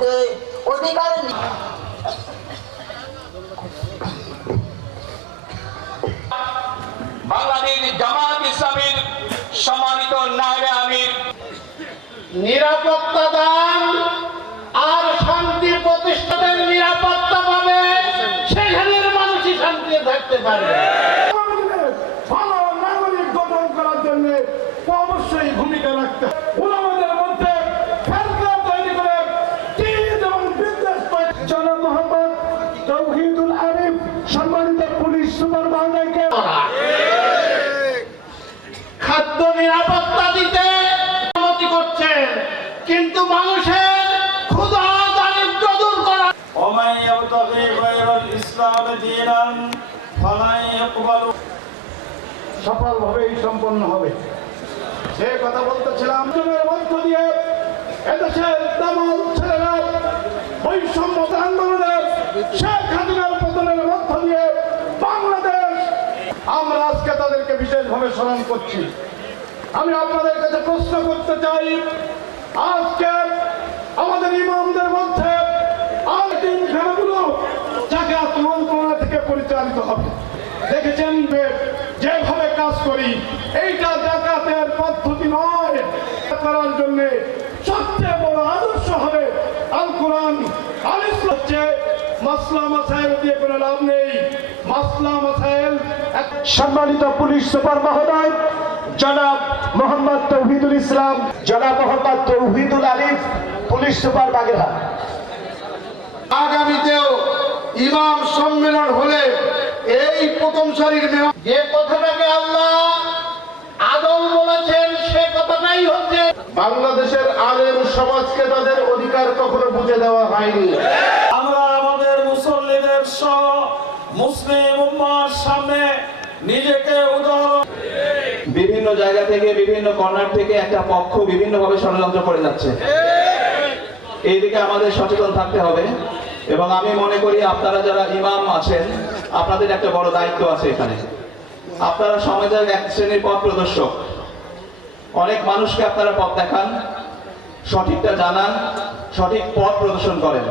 মুহূর্তে অধিকার নি- বাংলাদেশ জামাত ইসলামীর সম্মানিত নায়বে আমির। নিরাপত্তা দান আর শান্তি প্রতিষ্ঠানের নিরাপত্তা পাবে সেখানের মানুষই শান্তিতে থাকতে পারবে। ভালো নাগরিক গঠন করার জন্য অবশ্যই ভূমিকা রাখতে পুলিশ বাংলাকে খাদ্য নিরাপত্তা দিতে অনুমতি করছেন কিন্তু মানুষের ক্ষুধা দারিদ্র দূর করা ওমাই ইয়াবতাগি গায়রাল ইসলাম দীনান সম্পন্ন হবে। সে কথা বলতেছিলাম মধ্য দিয়ে এদেশের তেমন বিশেষভাবে স্মরণ করছি। আমি আপনাদের কাছে প্রশ্ন করতে চাই, আজকে আমাদের ইমামদের মধ্যে আর তিন খেলাগুলো থেকে পরিচালিত হবে। দেখেছেন যেভাবে কাজ করি, এইটা জাকাতের পদ্ধতি নয়। করার জন্য সবচেয়ে বড় আদর্শ হবে আল কোরআন আল ইসলাম হচ্ছে মাসলা মাসাইল দিয়ে কোনো লাভ নেই। মাসলা এক- সম্মানিত পুলিশ সুপার মহোদয় জনাব মোহাম্মদ তৌহিদুল ইসলাম। জনাব মোহাম্মদ তৌহিদুল আলিফ পুলিশ সুপার বাগেরহাট। আগামীতেও ইমাম সম্মেলন হলে এই প্রথম সারির যে কথাটাকে আল্লাহ আদম বলেছেন সে কথাটাই হচ্ছে বাংলাদেশের আলেম সমাজকে তাদের অধিকার কখনো বুঝে দেওয়া হয়নি। আমরা আমাদের মুসল্লিদের সহ মুসলিম উম্মার সামনে নিজেকে উদাহরণ। বিভিন্ন জায়গা থেকে, বিভিন্ন কর্নার থেকে একটা পক্ষ বিভিন্নভাবে ষড়যন্ত্র করে যাচ্ছে। এইদিকে আমাদের সচেতন থাকতে হবে এবং আমি মনে করি আপনারা যারা ইমাম আছেন, আপনাদের একটা বড় দায়িত্ব আছে এখানে। আপনারা সমাজের এক শ্রেণির পথ প্রদর্শক। অনেক মানুষকে আপনারা পথ দেখান, সঠিকটা জানান, সঠিক পথ প্রদর্শন করেন।